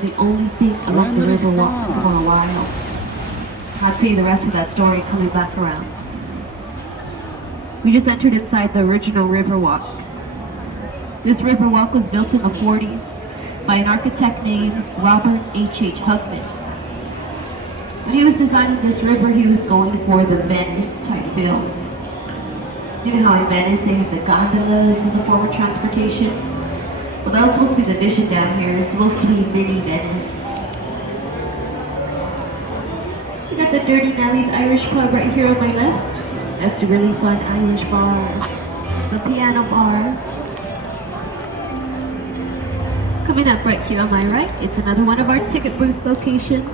the only thing along the Riverwalk for a while. I'll tell you the rest of that story coming back around. We just entered inside the original Riverwalk. This Riverwalk was built in the 40s by an architect named Robert H. Hugman. When he was designing this river, he was going for the Venice type feel. You know how in Venice they have the gondolas as a form of transportation? Well, that was supposed to be the vision down here. It's supposed to be mini Venice. We got the Dirty Nelly's Irish pub right here on my left. That's a really fun Irish bar. It's a piano bar. Coming up right here on my right, it's another one of our ticket booth locations.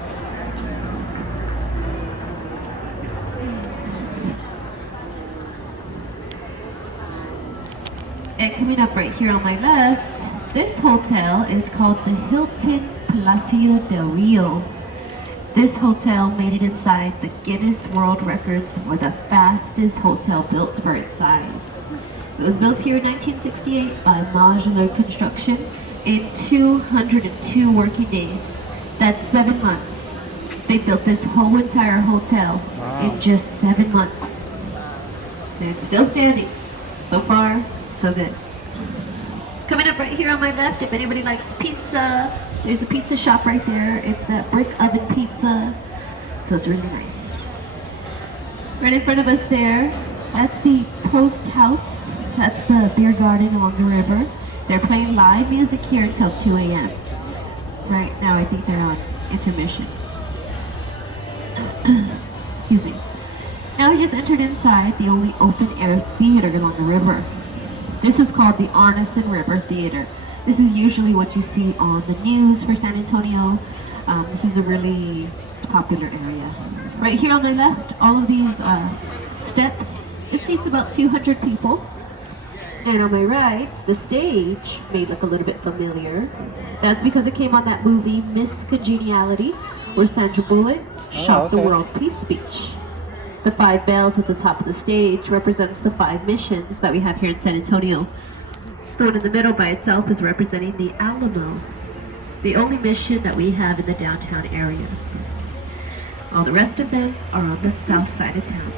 And coming up right here on my left, this hotel is called the Hilton Palacio del Rio. This hotel made it inside the Guinness World Records for the fastest hotel built for its size. It was built here in 1968 by modular construction in 202 working days. That's 7 months. They built this whole entire hotel in just 7 months. And it's still standing. So far, so good. Coming up right here on my left, if anybody likes pizza, there's a pizza shop right there. It's that brick oven pizza. So it's really nice. Right in front of us there, that's the Post House. That's the beer garden along the river. They're playing live music here until 2 a.m. Right now I think they're on intermission. Excuse me. Now we just entered inside the only open air theater along the river. This is called the Arneson River Theater. This is usually what you see on the news for San Antonio. This is a really popular area. Right here on my left, all of these steps, it seats about 200 people. And on my right, the stage may look a little bit familiar. That's because it came on that movie, Miss Congeniality, where Sandra Bullock shot the world peace speech. The 5 bells at the top of the stage represents the 5 missions that we have here in San Antonio. The one in the middle by itself is representing the Alamo, the only mission that we have in the downtown area. All the rest of them are on the south side of town.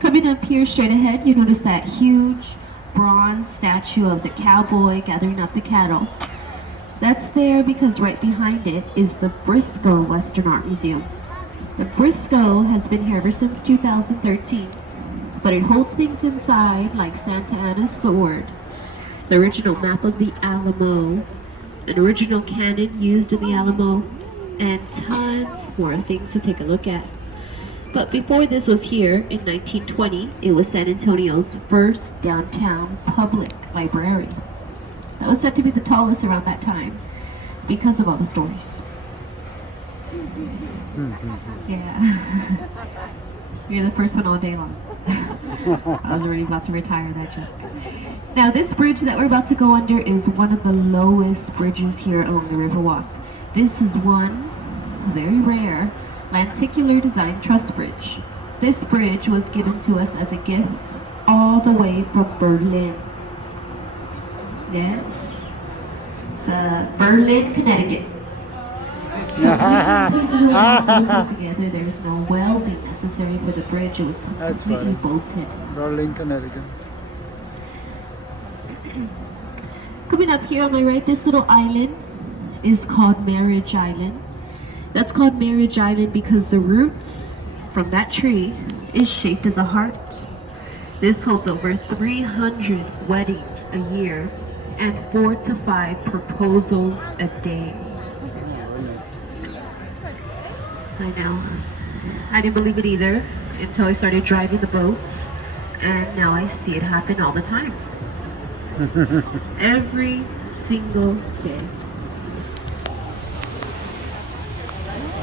Coming up here straight ahead, you notice that huge bronze statue of the cowboy gathering up the cattle. That's there because right behind it is the Briscoe Western Art Museum. The Briscoe has been here ever since 2013, but it holds things inside like Santa Anna's sword, the original map of the Alamo, an original cannon used in the Alamo, and tons more things to take a look at. But before this was here, in 1920, it was San Antonio's first downtown public library. That was said to be the tallest around that time because of all the stories. Yeah. You're the first one all day long. I was already about to retire that joke. Now this bridge that we're about to go under is one of the lowest bridges here along the Riverwalk. This is one very rare lenticular design truss bridge. This bridge was given to us as a gift all the way from Berlin. Yes, it's Berlin, Connecticut. Together, there's no welding necessary for the bridge. It was completely bolted. Berlin, Connecticut. Coming up here on my right, this little island is called Marriage Island. That's called Marriage Island because the roots from that tree is shaped as a heart. This holds over 300 weddings a year and 4 to 5 proposals a day. I know. I didn't believe it either until I started driving the boats, and now I see it happen all the time. Every single day.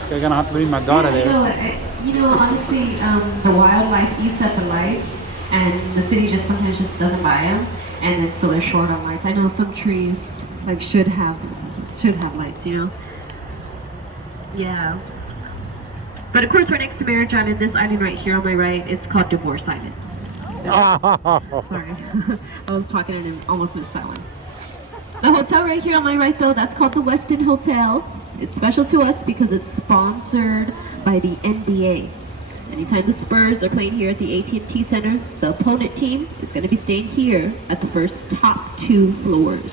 So you're gonna have to leave my daughter there. Honestly, the wildlife eats at the lights, and the city just sometimes just doesn't buy them, and then so they're short on lights. I know some trees like should have lights, you know. Yeah. But of course, we're next to Marriage Island. This island right here on my right, it's called Divorce Island. Sorry, I was talking and almost missed that one. The hotel right here on my right, though, that's called the Westin Hotel. It's special to us because it's sponsored by the NBA. Anytime the Spurs are playing here at the AT&T Center, the opponent team is going to be staying here at the first top 2 floors.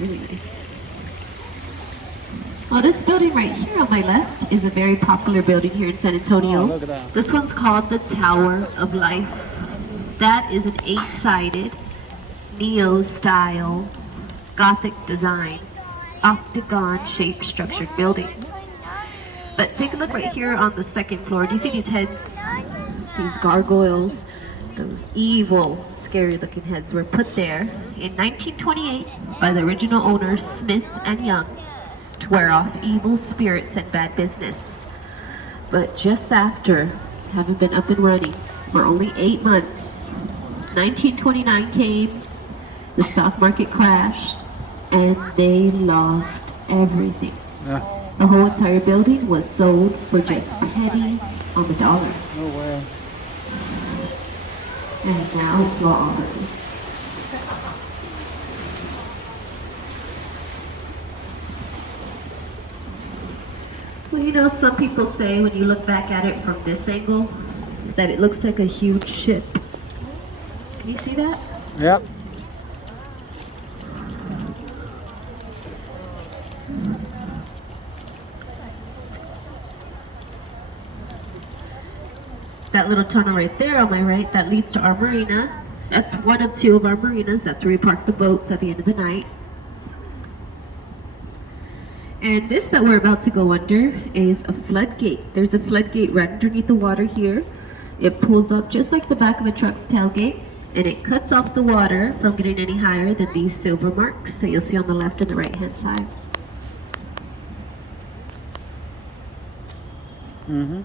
Really nice. Well, this building right here on my left is a very popular building here in San Antonio. Oh, look at that. This one's called the Tower of Life. That is an 8-sided, neo-style, Gothic design, octagon-shaped structured building. But take a look right here on the 2nd floor. Do you see these heads? These gargoyles, those evil, scary-looking heads were put there in 1928 by the original owners Smith and Young to wear off evil spirits and bad business. But just after having been up and running for only 8 months, 1929 came, the stock market crashed, and they lost everything. Yeah. The whole entire building was sold for just pennies on the dollar. No way. And now it's law offices. Well, you know, some people say when you look back at it from this angle, that it looks like a huge ship. Can you see that? Yep. That little tunnel right there on my right, that leads to our marina. That's one of 2 of our marinas. That's where we park the boats at the end of the night. And this that we're about to go under is a floodgate. There's a floodgate right underneath the water here. It pulls up just like the back of a truck's tailgate, and it cuts off the water from getting any higher than these silver marks that you'll see on the left and the right hand side. Mm-hmm.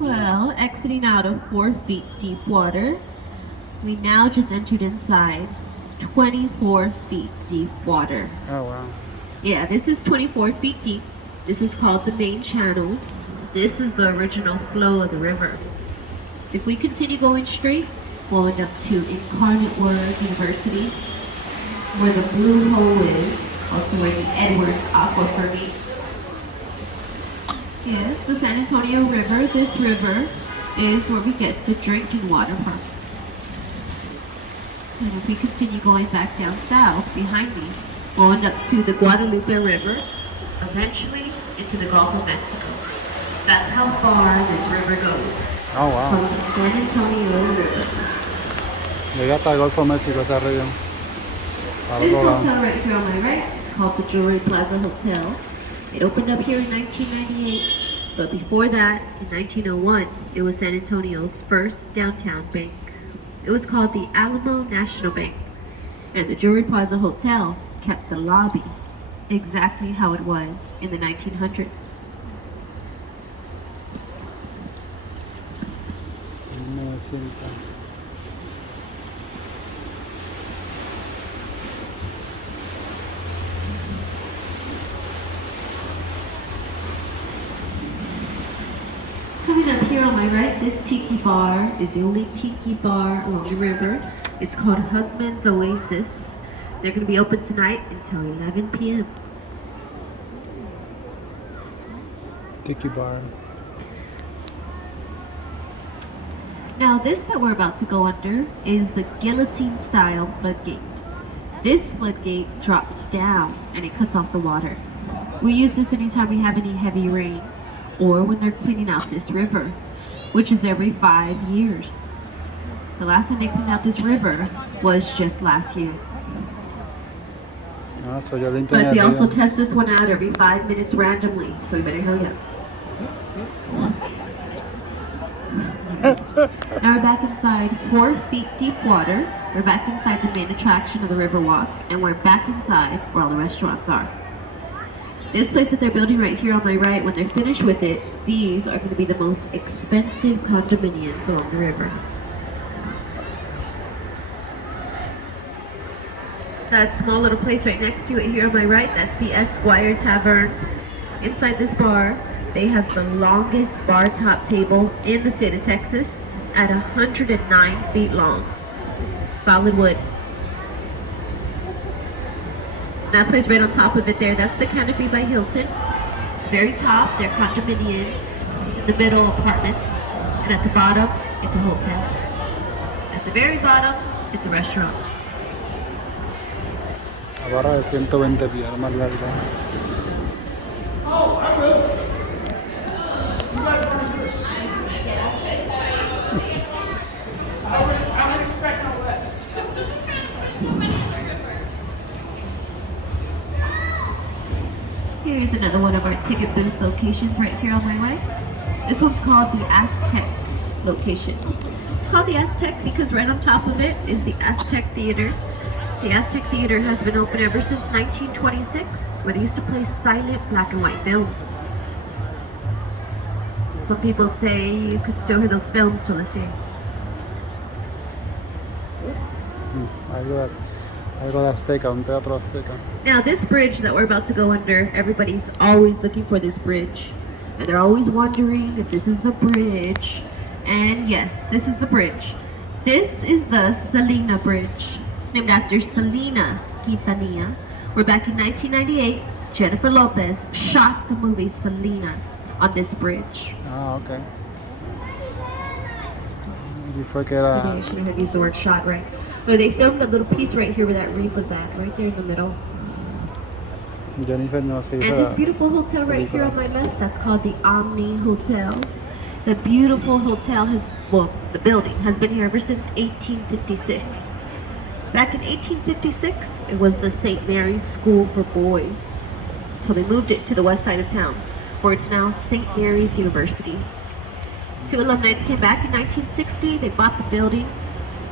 Well, exiting out of 4 feet deep water, we now just entered inside 24 feet deep water. Oh, wow. Yeah, this is 24 feet deep. This is called the main channel. This is the original flow of the river. If we continue going straight, we'll end up to Incarnate Word University, where the Blue Hole is, also where the Edwards Aquifer meets. Yes, the San Antonio River. This river is where we get the drinking water from. And if we continue going back down south behind me, we'll end up to the Guadalupe River, eventually into the Gulf of Mexico. That's how far this river goes. Oh, wow. From the San Antonio River. Llega hasta el Golfo de México, esta región. Para This otro lado. hotel right here on my right is called the Jewelry Plaza Hotel. It opened up here in 1998, but before that, in 1901, it was San Antonio's first downtown bank. It was called the Alamo National Bank, and the Jewelry Plaza Hotel kept the lobby exactly how it was in the 1900s. Coming up here on my right, this tiki bar is the only tiki bar along the river. It's called Hugman's Oasis. They're going to be open tonight until 11 p.m. Tiki bar. Now this that we're about to go under is the guillotine style floodgate. This floodgate drops down and it cuts off the water. We use this anytime we have any heavy rain or when they're cleaning out this river, which is every 5 years. The last time they cleaned out this river was just last year. Ah, so yo limpio But they arriba. also test this one out every 5 minutes randomly, so you better hurry up. Now we're back inside 4 feet deep water. We're back inside the main attraction of the Riverwalk, and we're back inside where all the restaurants are. This place that they're building right here on my right, when they're finished with it, these are going to be the most expensive condominiums along the river. That small little place right next to it here on my right, that's the Esquire Tavern. Inside this bar, they have the longest bar top table in the state of Texas at 109 feet long. Solid wood. That place right on top of it there, that's the Canopy by Hilton. Very top, they're condominiums. In the middle, apartments. And at the bottom, it's a hotel. At the very bottom, it's a restaurant. La barra de 120 pies, más larga. Here's another one of our ticket booth locations right here on my way. This one's called the Aztec location. It's called the Aztec because right on top of it is the Aztec Theater. The Aztec Theater has been open ever since 1926, where they used to play silent black and white films. Some people say you could still hear those films till this day. Algo de Azteca, un teatro azteca. Now this bridge that we're about to go under, everybody's always looking for this bridge. And they're always wondering if this is the bridge. And yes, this is the bridge. This is the Salina Bridge. It's named after Selena Quintanilla, where back in 1998, Jennifer Lopez shot the movie Selena on this bridge. Ah, ok. Y fue que era... Maybe I should have used the word shot right. But they filmed a little piece right here where that reef was at, right there in the middle. Jennifer no se hizo. And this beautiful hotel right here on my left, that's called the Omni Hotel. The beautiful hotel has, well, the building has been here ever since 1856. Back in 1856, it was the St. Mary's School for Boys. So they moved it to the west side of town, where it's now St. Mary's University. Two alumni came back in 1960, they bought the building,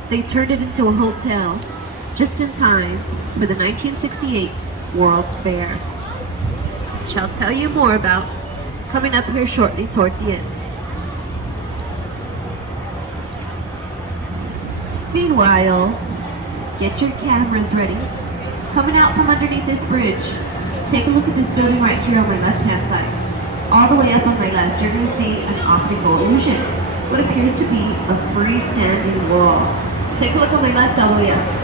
they turned it into a hotel, just in time for the 1968 World's Fair, which I'll tell you more about coming up here shortly towards the end. Meanwhile, get your cameras ready. Coming out from underneath this bridge, take a look at this building right here on my left-hand side. All the way up on my left, you're going to see an optical illusion, what appears to be a freestanding wall. Take a look on my left all the way up.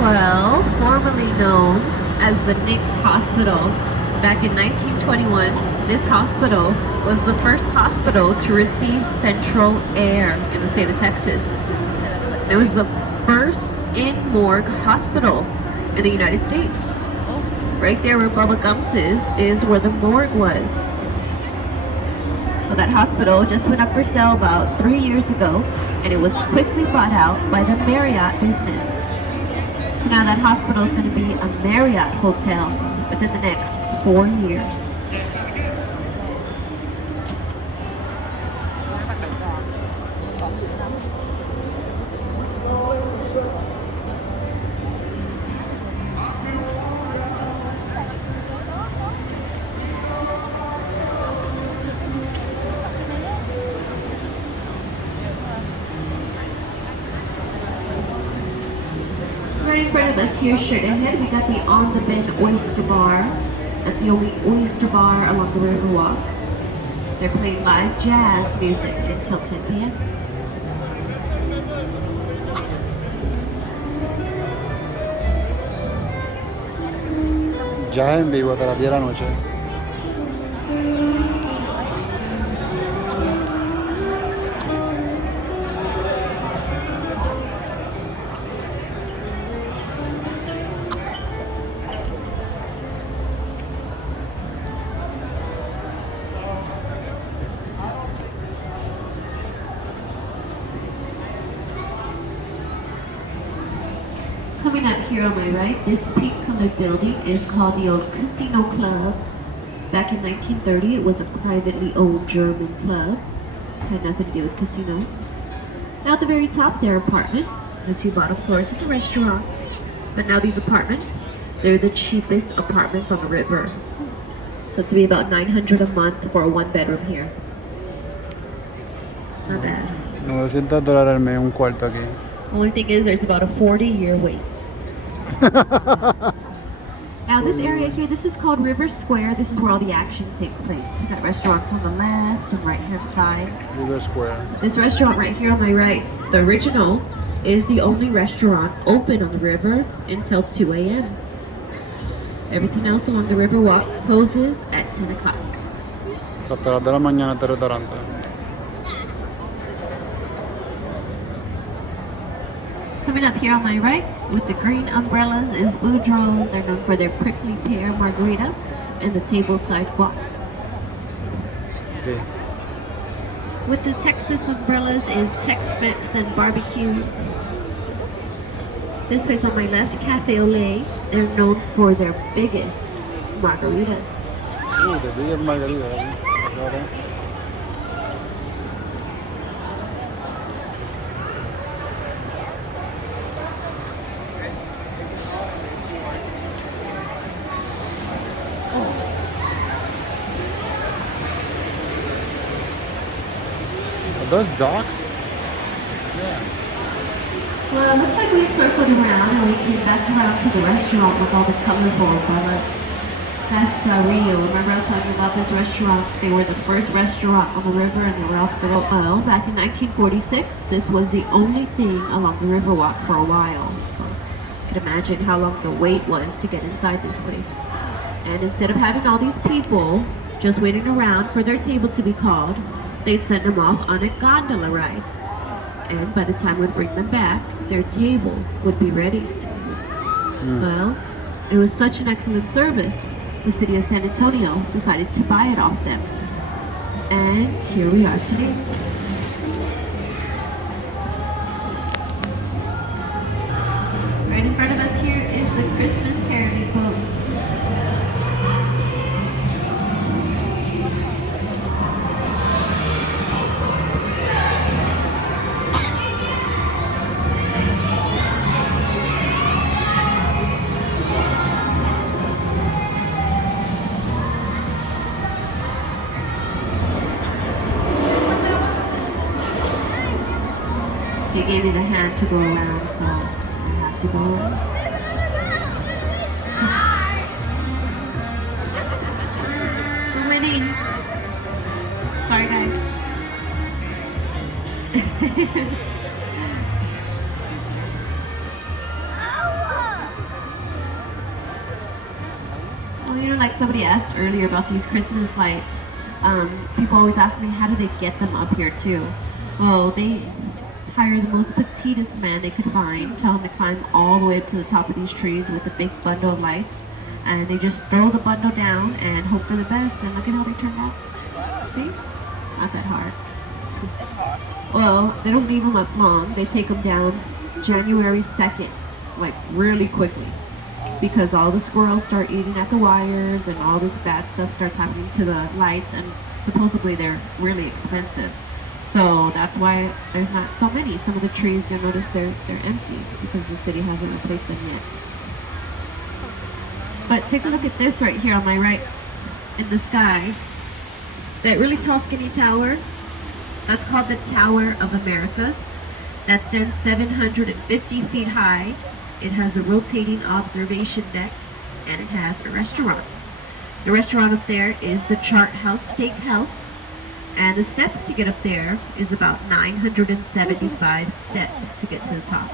Well, formerly known as the Nix Hospital, back in 1921, this hospital was the first hospital to receive central air in the state of Texas. It was the first in-morgue hospital in the United States. Right there where Bubba Gumps is where the morgue was. Well, that hospital just went up for sale about 3 years ago, and it was quickly bought out by the Marriott business. So now that hospital is going to be a Marriott hotel within the next 4 years. Right in front of us here, straight ahead, we got the On the Bend Oyster Bar. That's the only oyster bar along the Riverwalk. They're playing live jazz music until 10 p.m. Ya en vivo hasta las 10 de la noche. Coming up here on my right, this pink colored building is called the Old Casino Club. Back in 1930, it was a privately owned German club. Had nothing to do with casino. Now at the very top, there are apartments. The two bottom floors is a restaurant. But now these apartments, they're the cheapest apartments on the river. So to be about $900 a month for a one-bedroom here. Not bad. $900 al mes un cuarto aquí. Only thing is, there's about a 40-year wait. Now this area here, this is called River Square. This is where all the action takes place. We've got restaurants on the left and right-hand side. River Square. This restaurant right here on my right, the original, is the only restaurant open on the river until 2 a.m. Everything else along the Riverwalk closes at 10 o'clock. Hasta las de la mañana este restaurante. Coming up here on my right, with the green umbrellas, is Boudreaux's. They're known for their prickly pear margarita and the table sidewalk. Okay. With the Texas umbrellas is Tex-Mex and barbecue. This place on my left, Cafe Olé, they're known for their biggest margaritas. The biggest margarita. Are those docks? Yeah. Well, it looks like we circled around and we came back around to the restaurant with all the colorful umbrellas. That's Rio. Remember I was talking about this restaurant? They were the first restaurant on the river and they were also the well, back in 1946, this was the only thing along the Riverwalk for a while. So you can imagine how long the wait was to get inside this place. And instead of having all these people just waiting around for their table to be called, they'd send them off on a gondola ride. And by the time we'd bring them back, their table would be ready. Well, it was such an excellent service, the city of San Antonio decided to buy it off them. And here we are today. Right in front of us here is the Christmas parody boat. They gave me the hand to go around, so I have to go around. We're winning. Sorry, guys. Well, you know, like somebody asked earlier about these Christmas lights. People always ask me, how do they get them up here too? Well, they hire the most petitest man they could find, tell him to climb all the way up to the top of these trees with a big bundle of lights, and they just throw the bundle down and hope for the best, and look at how they turned out. See? Not that hard. Well, they don't leave them up long. They take them down January 2nd, like really quickly, because all the squirrels start eating at the wires and all this bad stuff starts happening to the lights, and supposedly they're really expensive. So that's why there's not so many. Some of the trees, you'll notice they're empty because the city hasn't replaced them yet. But take a look at this right here on my right in the sky. That really tall skinny tower, that's called the Tower of Americas. That stands 750 feet high. It has a rotating observation deck and it has a restaurant. The restaurant up there is the Chart House Steakhouse. And the steps to get up there is about 975 steps to get to the top.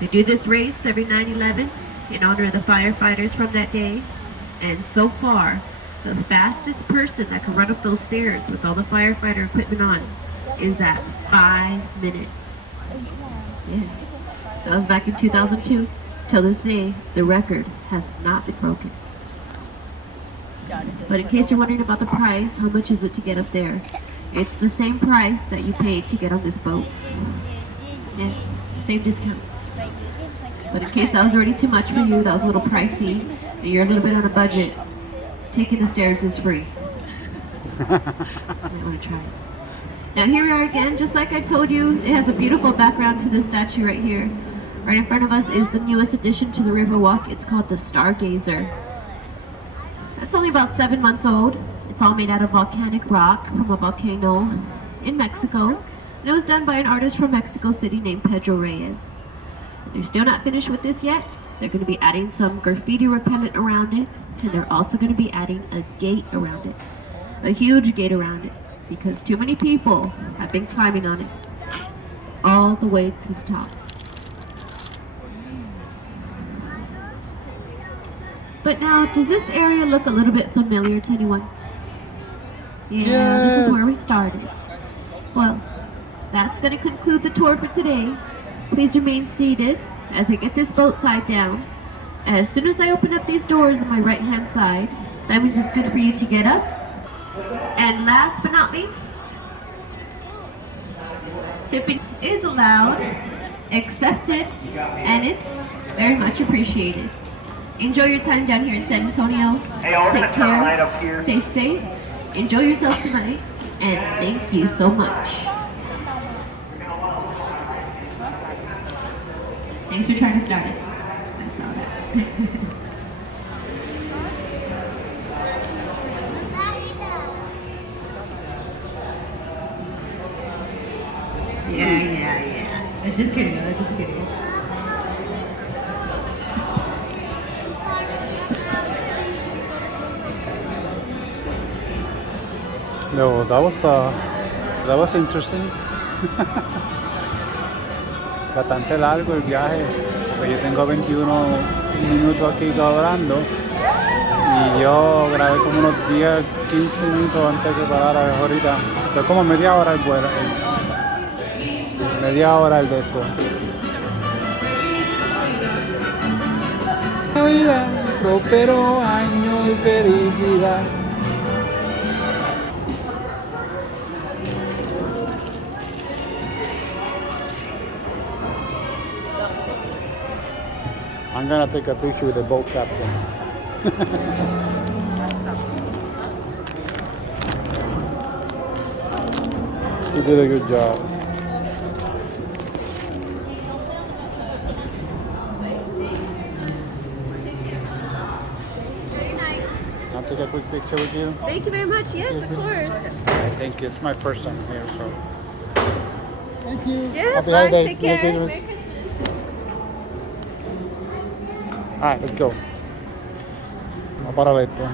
They do this race every 9/11 in honor of the firefighters from that day. And so far, the fastest person that can run up those stairs with all the firefighter equipment on is at 5 minutes. Yeah, that was back in 2002. Till this day, the record has not been broken. But in case you're wondering about the price, how much is it to get up there? It's the same price that you paid to get on this boat. Yeah, same discounts. But in case that was already too much for you, that was a little pricey, and you're a little bit on a budget, Taking the stairs is free. I want to try it. Now here we are again, just like I told you, it has a beautiful background to this statue right here. Right in front of us is the newest addition to the Riverwalk. It's called the Stargazer. It's only about 7 months old. It's all made out of volcanic rock from a volcano in Mexico. And it was done by an artist from Mexico City named Pedro Reyes. They're still not finished with this yet. They're going to be adding some graffiti repellent around it, and they're also going to be adding a gate around it. A huge gate around it, because too many people have been climbing on it all the way to the top. But now, does this area look a little bit familiar to anyone? Yeah, Yes. This is where we started. Well, that's going to conclude the tour for today. Please remain seated as I get this boat tied down. As soon as I open up these doors on my right hand side, that means it's good for you to get up. And last but not least, tipping is allowed, accepted, and it's very much appreciated. Enjoy your time down here in San Antonio. Take care, stay safe, enjoy yourself tonight, and thank you so much. Thanks for trying to start it. I saw that. Yeah. I'm just kidding. No, that was interesting. Bastante largo el viaje, pues yo tengo 21 minutos aquí grabando y yo grabé como unos 10, 15 minutos antes que parara ahorita. Fue como media hora el vuelo, media hora el de esto. Navidad, próspero año y felicidad. I'm gonna take a picture with the boat captain. He did a good job. I'll take a quick picture with you. Thank you very much. Yes, of course. Thank you. It's my first time here, so thank you. Yes, Happy bye. holidays. Take care. Merry Christmas. Merry Christmas. All right, let's go. Vamos a parar esto.